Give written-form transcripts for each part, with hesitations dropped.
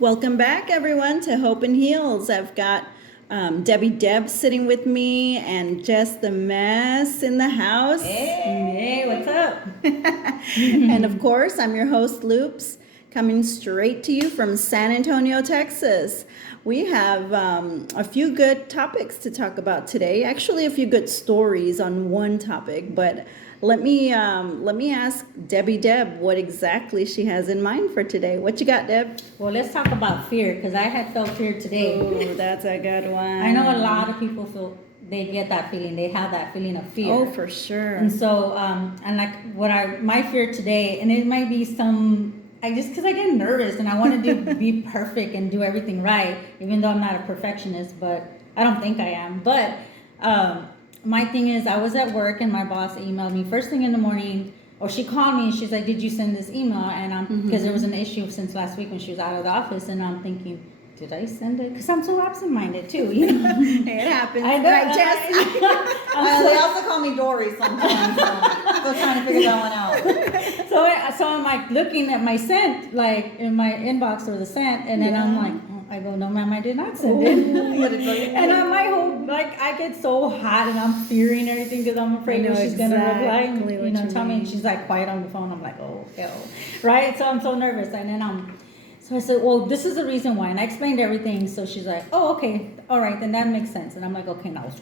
Welcome back, everyone, to Hope and Heals. I've got Debbie Deb sitting with me and Jess the Mess in the house. Hey, what's up? And of course, I'm your host, Loops, coming straight to you from San Antonio, Texas. We have a few good topics to talk about today. Actually, a few good stories on one topic, but let me ask Debbie Deb what exactly she has in mind for today. What you got, Deb? Well, let's talk about fear because I had felt fear today. Oh, that's a good one. I know a lot of people feel they get that feeling. They have that feeling of fear. Oh, for sure. And so, and like my fear today, and it might be because I get nervous and I want to be perfect and do everything right, even though I'm not a perfectionist, but I don't think I am. But my thing is, I was at work and my boss emailed me first thing in the morning, or she called me and she's like, "Did you send this email?" And because there was an issue since last week when she was out of the office, and I'm thinking, did I send it? Because I'm so absent-minded too, you know. It happens. I know, right, Jess? They also call me Dory sometimes. So still trying to figure that one out. So I'm like looking at my sent, like in my inbox or the sent, and then I'm like, I go, no, ma'am, I did not send it. And on my whole, like, I get so hot and I'm fearing everything because I'm afraid that she's gonna reply and tell me, and she's like quiet on the phone. I'm like, oh hell, right? So I'm so nervous, and then so I said, well, this is the reason why, and I explained everything. So she's like, oh, okay, all right, then that makes sense. And I'm like, okay, now.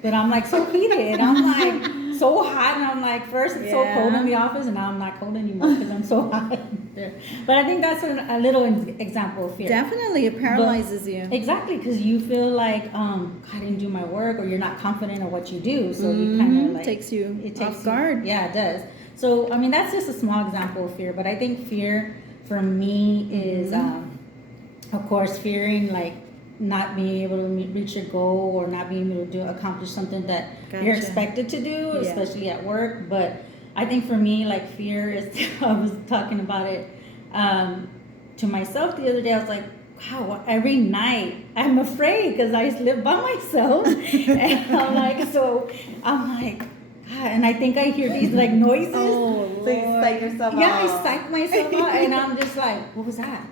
But I'm like so heated. I'm like so hot, and I'm like, first it's so cold in the office, and now I'm not cold anymore because I'm so hot there. But I think that's a little example of fear. Definitely, it paralyzes you. Exactly, because you feel like I didn't do my work, or you're not confident in what you do, so you kind of like takes you off guard. Yeah, it does. So I mean, that's just a small example of fear. But I think fear for me is, of course, fearing like not being able to reach your goal or not being able to accomplish something that you're expected to do, especially at work. But I think for me, like fear is, I was talking about it to myself the other day. I was like, wow, every night I'm afraid because I live by myself. And I'm like, God, and I think I hear these like noises. Oh, so you psych yourself out. Yeah, I psych myself out, and I'm just like, what was that?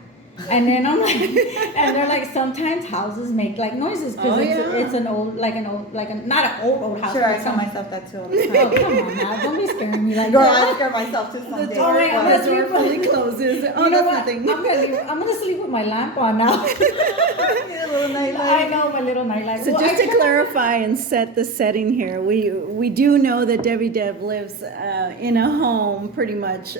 And then I'm like, and they're like, sometimes houses make like noises because it's an old, not an old house. Sure, I tell myself that too. Oh, come on now, don't be scaring me like Girl, that. I scare myself too some days. All right, the door fully closes. Oh, You know that's what? nothing. I'm gonna sleep with my lamp on now. I know, my little nightlight. So just to clarify and set the setting here, we do know that Debbie Deb lives in a home pretty much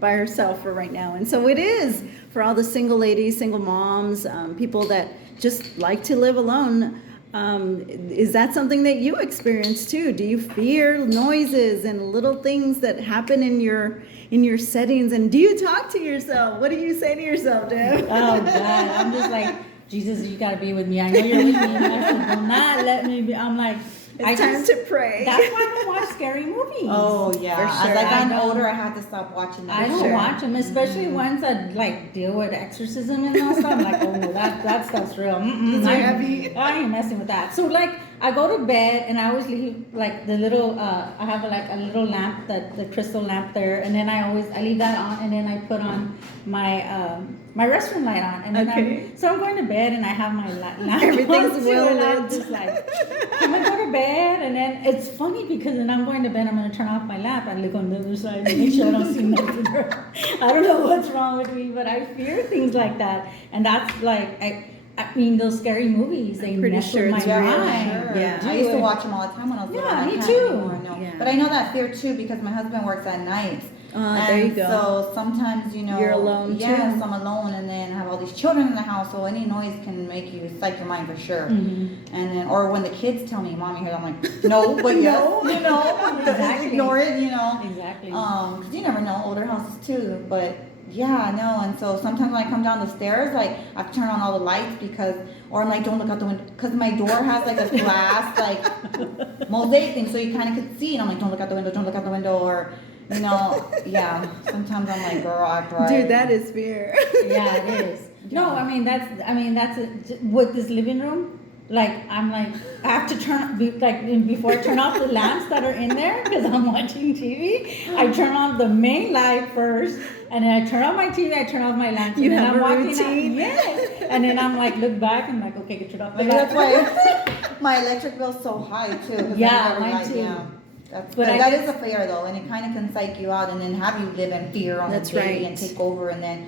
by herself for right now. And so it is for all the single ladies, single moms, people that just like to live alone. Is that something that you experience too? Do you fear noises and little things that happen in your settings? And do you talk to yourself? What do you say to yourself, Deb? Oh God, I'm just like, Jesus, you gotta be with me. I know you're with me. I said, do not let me be. I'm like, It's time to pray. That's why I don't watch scary movies. Oh yeah, For sure. as I got older, I had to stop watching them. I don't watch them, especially ones that like deal with exorcism and all stuff. I'm like, oh no, that stuff's real. I ain't messing with that. So like, I go to bed and I always leave like the little. I have like a little lamp, the crystal lamp there, and then I leave that on, and then I put on my my restroom light on, and then so I'm going to bed and I have my lamp. Everything's well and I'm lit. just like, I'm gonna go to bed, and then it's funny because then I'm going to bed. I'm gonna turn off my lamp and look on the other side and make sure I don't see nothing. I don't know what's wrong with me, but I fear things like that, and that's like I mean, those scary movies, they mess with my mind. Sure. Yeah, I used to watch them all the time when I was little. Yeah, me I can't too. anymore, no. Yeah. But I know that fear too because my husband works at night. There you go. So sometimes, You're alone too. Yes, I'm alone, and then I have all these children in the house, so any noise can make you psych your mind for sure. And then, or when the kids tell me, "Mom, you hear?" I'm like, "No, but yes, you know, ignore it, you know." Exactly. Because you never know, older houses too, but. Yeah, no, and so sometimes when I come down the stairs, like I have to turn on all the lights or I'm like, don't look out the window, because my door has like a glass, like mosaic thing, so you kind of could see, and I'm like, don't look out the window, or, you know, yeah. Sometimes I'm like, girl, I cried. Dude, that is fear. Yeah, it is. No, I mean that's with this living room. I'm like, I have to before I turn off the lamps that are in there, because I'm watching TV, I turn on the main light first, and then I turn on my TV, I turn off my lamps, You and then have I'm a walking routine? out, yes, and then I'm like, look back, and I'm like, okay, turn off the Maybe light. that's why my electric bill's so high too. 'cause Yeah, I never mine like- too. Yeah. That's, But that I is a fear though, and it kind of can psych you out and then have you live in fear on That's the daily right. and take over, and then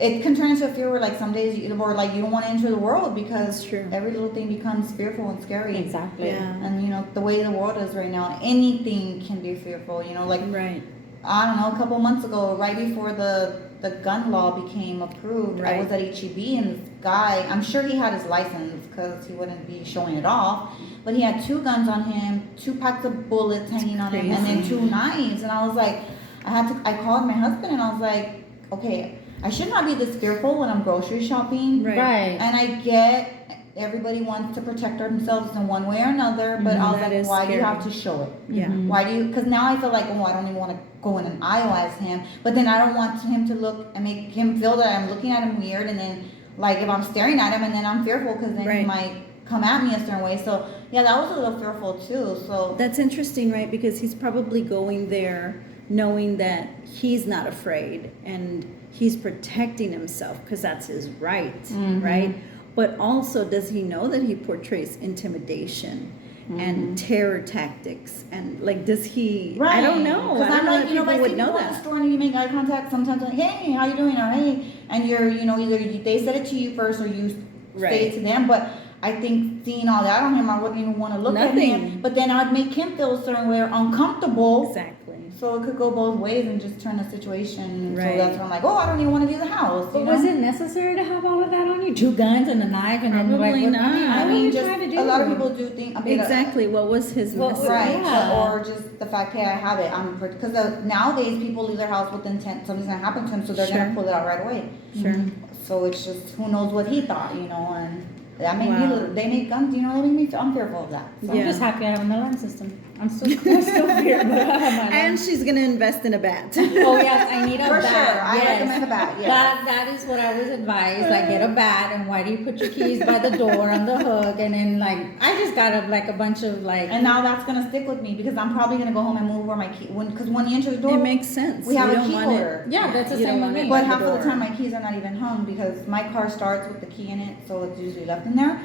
it can turn into a fear where like some days you don't want to enter the world because That's true. every little thing becomes fearful and scary. Exactly. Yeah. And the way the world is right now, anything can be fearful. Like Right. I don't know, a couple months ago, right before the gun law became approved, I was Right. at HEB and this guy, I'm sure he had his license because he wouldn't be showing it off, but he had 2 guns on him, 2 packs of bullets hanging on him, and then crazy. 2 knives. And I was like, I called my husband and I was like, okay, I should not be this fearful when I'm grocery shopping. Right. And I get everybody wants to protect themselves in one way or another, but I was That like, is why do you scary. have to show it? Yeah. Mhm. Why do you? Because now I feel like, I don't even want to go in and idolize him, but then I don't want him to look and make him feel that I'm looking at him weird, and then like if I'm staring at him, and then I'm fearful because then he Right. might come at me a certain way. So yeah, that was a little fearful too. So That's interesting, right? Because he's probably going there knowing that he's not afraid and he's protecting himself because that's his right, right? But also, does he know that he portrays intimidation and terror tactics? And like, does he? I don't know. Because I I'm don't know like, if if people I would see know people in the that. store and you make eye contact, sometimes I'm like, hey, how you doing? Or hey, and you're, either they said it to you first or you say Right. it to them. But I think seeing all that on him, I wouldn't even want to look at Nothing. him. But then I'd make him feel a certain way or uncomfortable. Exactly. So it could go both ways and just turn the situation. Right. So that's when I'm like, I don't even want to leave the house. But was it necessary to have all of that on you? 2 guns and a knife, and then Probably what, not. I what mean, were you just trying to do? a lot of people do think. Exactly. What was his Well, message? Right, Yeah. or just the fact, hey, I have it. Because nowadays people leave their house with intent something's gonna happen to them, so they're Sure. gonna pull it out right away. Sure. So it's just who knows what he thought, and that made Wow. they make guns, they make me feel. I'm fearful of that. So. I'm Yeah. just happy I have an alarm system. I'm still feared, but I have my alarm. And she's gonna invest in a bat. Oh yes, I need a For bat. sure, I yes. recommend a bat. Yeah. That is what I was advised. Like, get a bat, and why do you put your keys by the door on the hook? And then I just got a bunch of And now that's gonna stick with me because I'm probably gonna go home and move where my key. Because when you enter the door, It makes sense. we have You a don't key want holder. Yeah, that's the You same don't with want me. it But by half of the door. time my keys are not even hung because my car starts with the key in it, so it's usually left in there.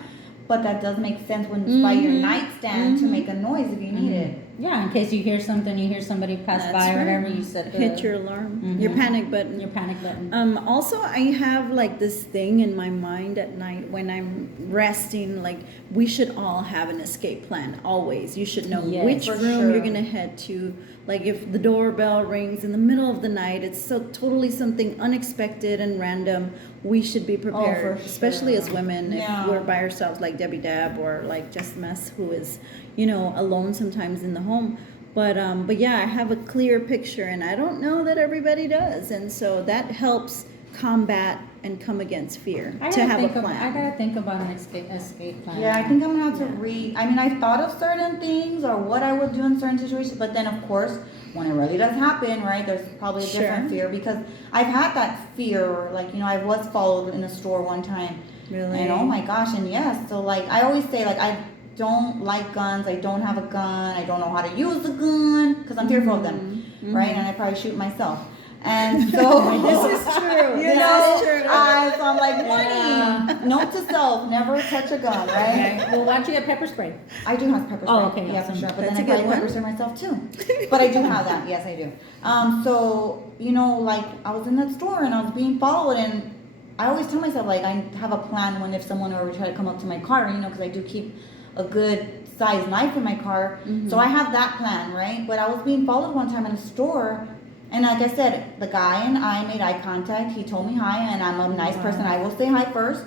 But that does make sense when it's by your nightstand to make a noise if you need it. Yeah, in case you hear something, you hear somebody pass That's by or right. whatever, you set the Hit your alarm, Mhm. your panic button. your panic button. Also, I have this thing in my mind at night when I'm resting, we should all have an escape plan, always. You should know Yes, which for room sure. you're gonna head to. If the doorbell rings in the middle of the night, it's so totally something unexpected and random, we should be prepared, for especially sure. as women, Yeah. if we're by ourselves, like Debbie Dab or like Jess Mess, who is, alone sometimes in the home. But yeah, I have a clear picture, and I don't know that everybody does, and so that helps combat and come against fear to have a I plan. gotta think about an escape plan. Yeah, I think I'm gonna have to I've thought of certain things or what I would do in certain situations, but then of course, when it really does happen, right, there's probably a different Sure. fear because I've had that fear, I was followed in a store one time. Really? And oh my gosh, and yes, so I always say I don't like guns, I don't have a gun, I don't know how to use a gun because I'm fearful of them, right? And I probably shoot myself. And so This is true. You This know, is true. so I'm like, warning, note to self, never touch a gun, right? Okay. Well, why don't you get pepper spray? I do have pepper spray. Oh, okay, Yeah, for awesome. sure. But That's then a I good probably one. pepper spray myself too. But I do have that. Yes, I do. So, I was in that store and I was being followed, and I always tell myself, I have a plan when if someone were to try to come up to my car, because I do keep a good size knife in my car. So I have that plan, right? But I was being followed one time in a store. And like I said, the guy and I made eye contact. He told me hi, and I'm a nice person. I will say hi first.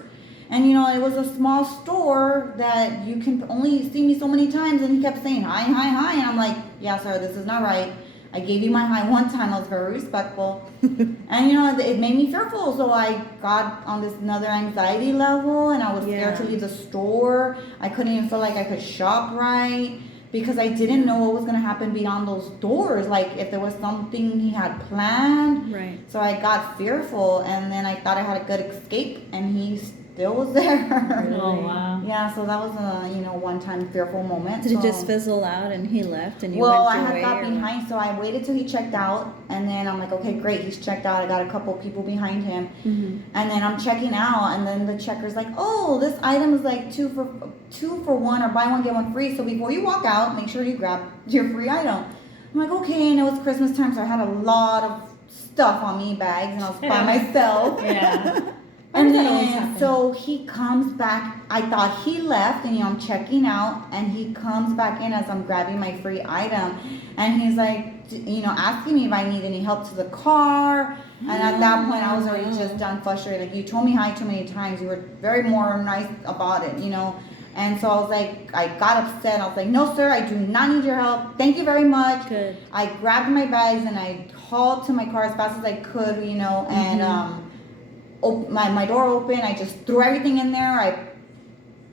And it was a small store that you can only see me so many times, and he kept saying hi, hi, hi. And I'm like, yeah, sir, this is not right. I gave you my hi one time. I was very respectful. And it made me fearful. So I got on this another anxiety level, and I was scared to Yeah. leave the store. I couldn't even feel like I could shop right. Because I didn't know what was going to happen beyond those doors. If there was something he had planned. Right. So I got fearful, and then I thought I had a good escape, and he still was there. Oh, wow. Yeah, so that was a, you know, one-time fearful moment. Did it so. just fizzle out and he left and you Well, went I your had way? got or- behind, so I waited till he checked out, and then I'm like, okay, great, he's checked out. I got a couple people behind him, and then I'm checking out, and then the checker's like, oh, this item is like two for one, or buy one get one free. So before you walk out, make sure you grab your free item. I'm like, okay, and it was Christmas time, so I had a lot of stuff on me, bags, and I was by myself. Yeah. And That always then, happens. so he comes back. I thought he left, and you know, I'm checking out, and he comes back in as I'm grabbing my free item, and he's like, you know, asking me if I need any help to the car. And at that point, I was already just done frustrated. Like, you told me hi too many times. You were very more nice about it, you know. And so I was like, I got upset. I was like, no, sir, I do not need your help. Thank you very much. Good. I grabbed my bags and I hauled to my car as fast as I could, you know, and my door open. I just threw everything in there. I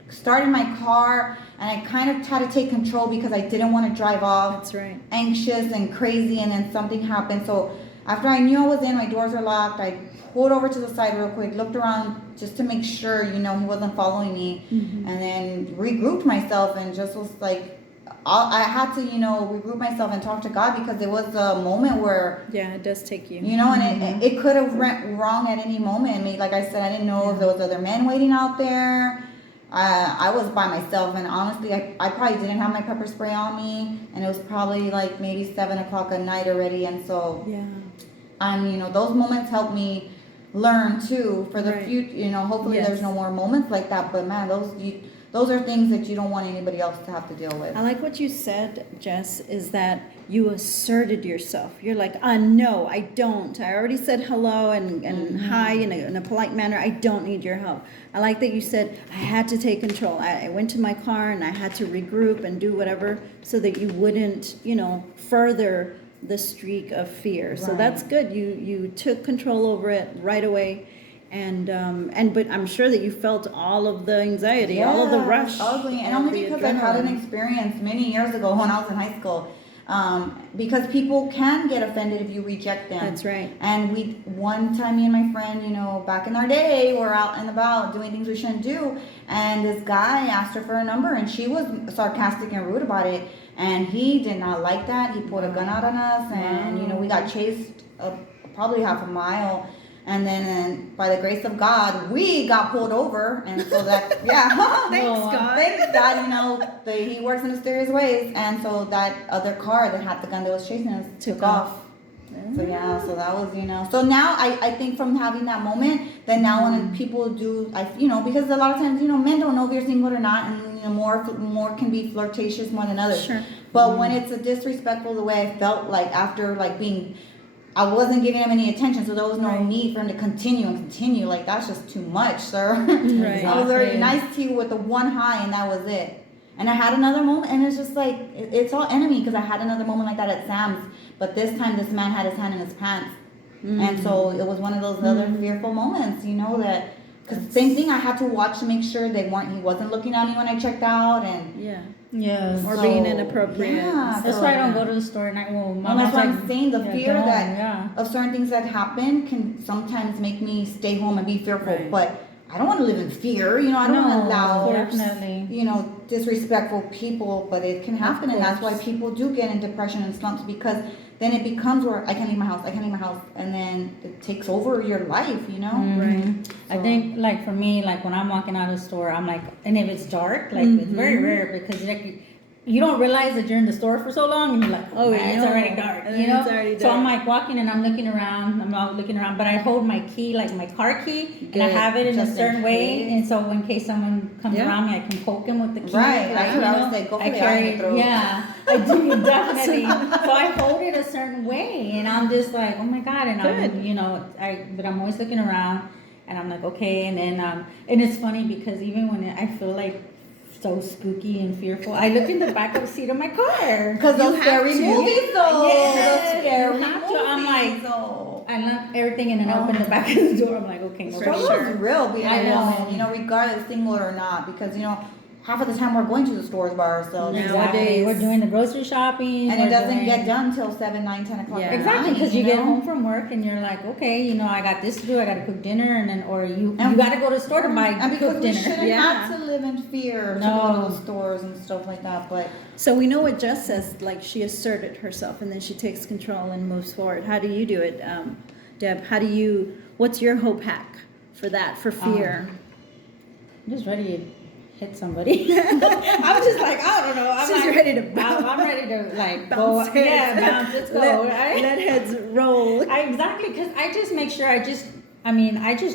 started my car, and I kind of tried to take control because I didn't want to drive off That's right. anxious and crazy, and then something happened. So after I knew I was in, my doors are locked, I pulled over to the side real quick, looked around just to make sure, you know, he wasn't following me, and then regrouped myself and just was like, I had to, you know, regroup myself and talk to God, because there was a moment where, Yeah, it does take you. you know, and it could have went wrong at any moment. I mean, like I said, I didn't know if there was other men waiting out there. I was by myself, and honestly, I probably didn't have my pepper spray on me, and it was probably like maybe 7 o'clock at night already, and so, Yeah. you know, those moments helped me learn too for the Right. future. You know, hopefully Yes. there's no more moments like that. But man, those are things that you don't want anybody else to have to deal with. I like what you said, Jess, is that you asserted yourself. You're like, no, I don't. I already said hello and hi in a polite manner. I don't need your help. I like that you said, I had to take control. I went to my car and I had to regroup and do whatever so that you wouldn't, you know, further the streak of fear. So Right. that's good. You took control over it right away. And but I'm sure that you felt all of the anxiety, all of the rush. ugly, and all only the because I had an adrenaline. experience many years ago when I was in high school. Because people can get offended if you reject them. That's right. And one time, me and my friend, you know, back in our day, we're out and about doing things we shouldn't do, and this guy asked her for a number, and she was sarcastic and rude about it, and he did not like that. He pulled a gun out on us, and you know, we got chased probably half a mile. And then, by the grace of God, we got pulled over, and so that, yeah. Thanks, God. Thanks, God. You know, He works in mysterious ways, and so that other car that had the gun that was chasing us took off. So yeah, so that was, you know. So now I think from having that moment, then now when people do, you know, because a lot of times, you know, men don't know if you're single or not, and you know, more can be flirtatious more than others. Sure. But when it's a disrespectful, the way I felt like after like being. I wasn't giving him any attention, so there was no need for him to continue. Like, that's just too much, sir. Right. I was already nice to you with the one hi, and that was it. And I had another moment, and it's just like, it's all enemy, because I had another moment like that at Sam's. But this time, this man had his hand in his pants. And so it was one of those other fearful moments, you know, that, because same thing, I had to watch to make sure he wasn't looking at me when I checked out, and Yeah. Yes. Or So, being inappropriate. yeah, That's so- why I don't go to the store at night. Well, my Well, that's mom's what like, I'm saying. The yeah, fear don't, that yeah. of certain things that happen can sometimes make me stay home and be fearful. Right. But I don't want to live in fear. You know, I don't want to allow definitely. you know, disrespectful people. But it can happen, and that's why people do get in depression and slumps, because then it becomes where I can't leave my house, and then it takes over your life. You know. Right. I think, like, for me, like, when I'm walking out of the store, I'm like, and if it's dark, like, it's very rare, because like, you don't realize that you're in the store for so long, and you're like, Oh, man, it's yeah. already dark, And you then know? it's already So I'm dark. like walking, and I'm looking around, but I hold my key, like my car key, and I Good. have it in Just a in certain way, case. and so in case someone comes Yeah. around me, I can poke him with the key. Right, like, that's you what I know, would say, go for I the eye in the carry, throat. yeah, I do, definitely. So I hold it a certain way, and I'm just like, oh my God, and I'm, Good. you know, but I'm always looking around, and I'm like, okay, and then, and it's funny because even when I feel like so spooky and fearful, I look in the back of the seat of my car. Because those have scary to. movies, though. Yes, Those scary you have to. I'm movies, like, though. I lock everything and then open the back of the door. I'm like, okay, no For Struggle sure. is real being I a know. woman, you know, regardless single or not, because you know, half of the time we're going to the stores by ourselves. Exactly. We're doing the grocery shopping. And it doesn't get done till 7, 9, 10 o'clock. Yeah. at Exactly, night, because you get know? home from work and you're like, okay, you know, I got this to do. I got to cook dinner, and then or you got to go to the store to buy And because cook we dinner. shouldn't Yeah. have to live in fear to No. go to the stores and stuff like that. But So we know what Jess says, like she asserted herself and then she takes control and moves forward. How do you do it, Deb? What's your hope hack for that, for fear? I'm just ready to hit somebody. I'm just like, I don't know. She's like, ready to bounce. I'm ready to like Bounce go. heads. Yeah, bounce. Let's go. right? Let heads roll. Exactly, because I just make sure I just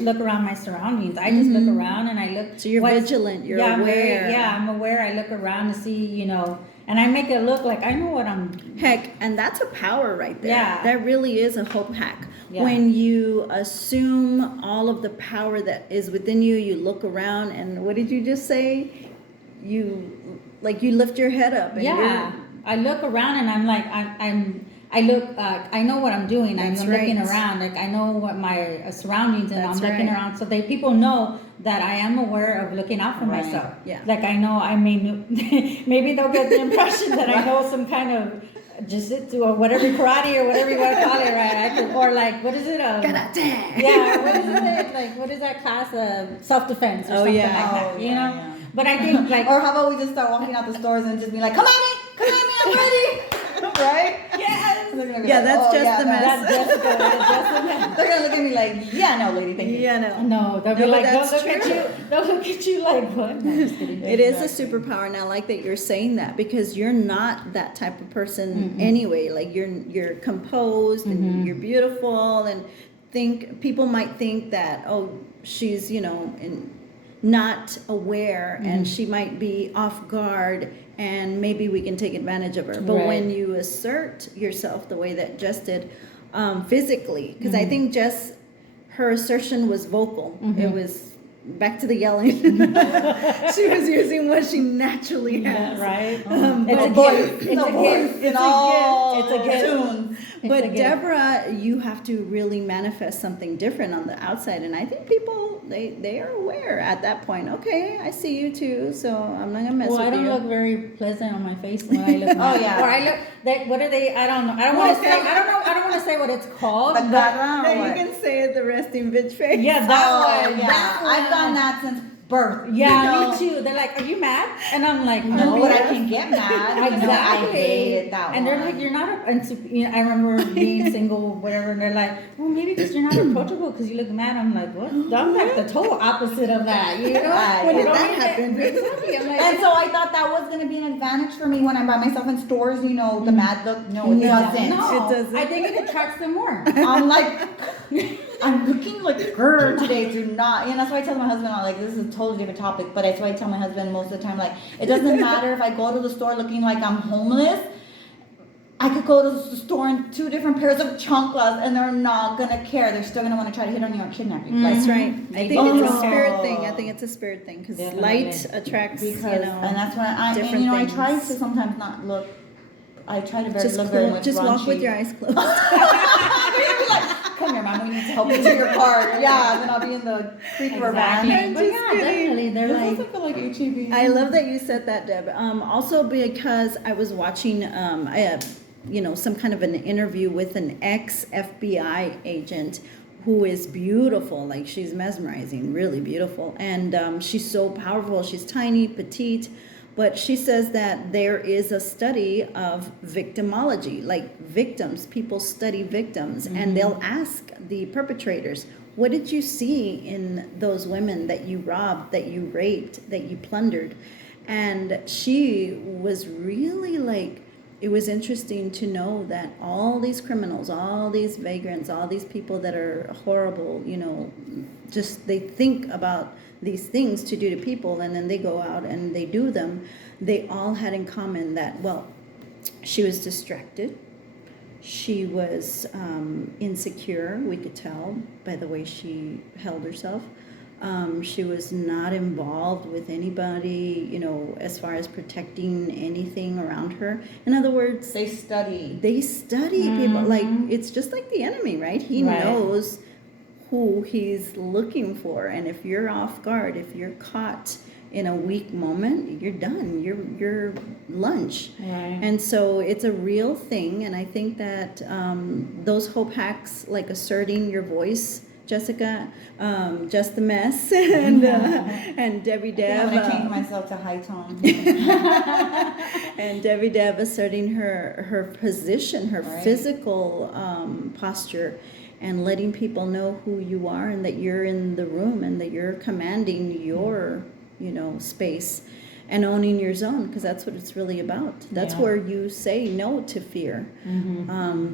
look around my surroundings. I just look around and I look. So you're vigilant, you're I'm aware. I'm aware. I look around to see, you know, and I make it look like I know what I'm. Heck, and that's a power right there. Yeah. That really is a hope hack. Yeah. When you assume all of the power that is within you, you look around and what did you just say? You lift your head up. And Yeah, I look around and I'm like, I look, I know what I'm doing. I'm That's looking right. around, like I know what my surroundings, and That's I'm looking right. around, so people know that I am aware of looking out for Right. myself. Yeah. Like I know I may, maybe they'll get the impression that I know some kind of jiu-jitsu or whatever, karate or whatever you want to call it, right? Or like, what is it? Karate. Yeah, what is it? Like, what is that class? Self-defense or something yeah. like that, Oh, you yeah, know? yeah. But I think like, or how about we just start walking out the stores and just be like, come at me, I'm ready. Right? yes. They're gonna be Yeah, like, that's "Oh, just yeah, the no." mess. That's Jessica. That's Jessica. They're gonna look at me like, yeah, no, lady, thank you. Yeah, no. No, they'll be No, but like, don't that's look at true. you. Don't look at you like what? No, I'm just kidding. It is a Exactly. superpower, and I like that you're saying that because you're not that type of person anyway. Like you're composed and you're beautiful, and people might think that she's not aware and she might be off guard and maybe we can take advantage of her. But Right. when you assert yourself the way that Jess did, physically, because I think her assertion was vocal. It was back to the yelling. She was using what she naturally has. Right? But It's a voice, gift. It's the a voice gift. in all It's a gift. tunes. But a gift. Deborah, you have to really manifest something different on the outside, and I think people they are aware at that point. Okay, I see you too, so I'm not gonna mess Well, I with don't you. look very pleasant on my face when I look. Oh, yeah. Or I look. What are they? I don't know. I don't want to say. I don't know. I don't want to say what it's called. The but- garra No, or you what? can say it, the resting bitch face. Yeah, that Oh, one. yeah. That one. I've done that since birth. Yeah, me too. They're like, "Are you mad?" And I'm like, No, "No." but I can get mad. Exactly. I hated that and one. they're like, "You're not." I remember being single, whatever. And they're like, "Well, maybe because you're not approachable because you look mad." I'm like, "What?" I'm like the total opposite of that. You know? When did don't that even- happen? Exactly. I'm like, And so I thought that was gonna be an advantage for me when I'm by myself in stores. The mad look. No, it doesn't. no, It doesn't. I think it attracts them more. I'm like, I'm looking like her today. Do not. That's why I tell my husband, I'm like, this is a totally different topic. But that's why I tell my husband most of the time, like, it doesn't matter if I go to the store looking like I'm homeless. I could go to the store in 2 different pairs of chanclas and they're not gonna care. They're still gonna want to try to hit on you or kidnap you. That's Like, right. I think do. it's a spirit Oh. thing. I think it's a spirit thing because Definitely. light attracts, because different and that's when I try to things. sometimes not look. I try to Just look very much just walk raunchy. with your eyes closed. Come here, mom. We need to help you to your car. Yeah, then I'll be in the creeper Exactly. van. But just yeah, kidding. definitely. They're This like, doesn't feel like HEB. I love that you said that, Deb. Also because I was watching, some kind of an interview with an ex-FBI agent who is beautiful. Like she's mesmerizing, really beautiful. And she's so powerful. She's tiny, petite. But she says that there is a study of victimology, like victims. People study victims and they'll ask the perpetrators, what did you see in those women that you robbed, that you raped, that you plundered? And she was really like, it was interesting to know that all these criminals, all these vagrants, all these people that are horrible, just they think about these things to do to people and then they go out and they do them. They all had in common that, well, she was distracted. She was insecure, we could tell by the way she held herself. She was not involved with anybody, as far as protecting anything around her. In other words, They study. they study people. Like, it's just like the enemy, right? He Right. knows who he's looking for. And if you're off guard, if you're caught in a weak moment, you're done. You're lunch. Right. And so it's a real thing. And I think that those hope hacks, like asserting your voice, Jessica, Just the Mess, and Debbie I'm Deb. gonna change myself to high tone. And Debbie Deb asserting her position, her Right. physical posture, and letting people know who you are and that you're in the room and that you're commanding your, space and owning your zone, because that's what it's really about. That's Yeah. where you say no to fear.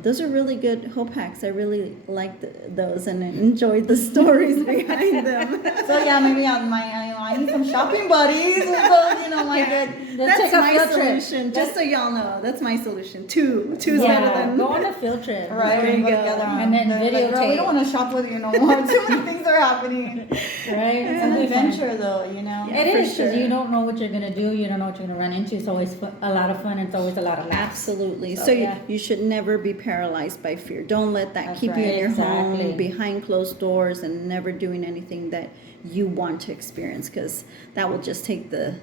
Those are really good hope hacks. I really liked those and enjoyed the stories behind them. So yeah, maybe I need some shopping buddies. So, like Yeah. it. Let's That's take a my field trip. solution. Just so y'all know, that's my solution. Two's better Yeah, than go on a field trip. Right, There you we go go. together. And then They're like, "Girl, we videotape." don't want to shop with you no more. Too many things are happening. Right? It's an adventure, though. Yeah, It for is, because sure. you don't know what you're going to do. You don't know what you're going to run into. It's always a lot of fun. It's always a lot of laughs. Absolutely. So, So yeah. you should never be paralyzed by fear. Don't let that That's keep you in right. your Exactly. home behind closed doors and never doing anything that you want to experience, because that will just take the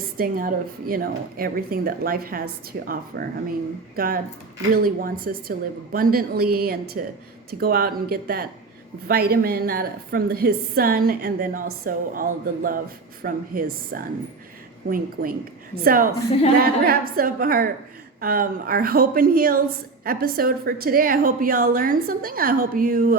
sting out of everything that life has to offer. I mean, God really wants us to live abundantly and to go out and get that vitamin from His Son, and then also all the love from His Son. Wink, wink. So that wraps up our Hope and Heals episode for today. I hope y'all learned something. I hope you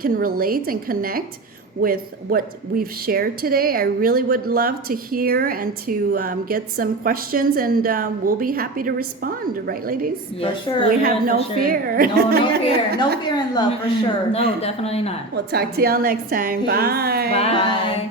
can relate and connect with what we've shared today. I really would love to hear and to get some questions, and we'll be happy to respond. Right, ladies? For sure. We Yeah, have no for sure. fear. No, No fear. No fear and love, for sure. No, definitely not. We'll talk to y'all next time. Peace. Bye. Bye.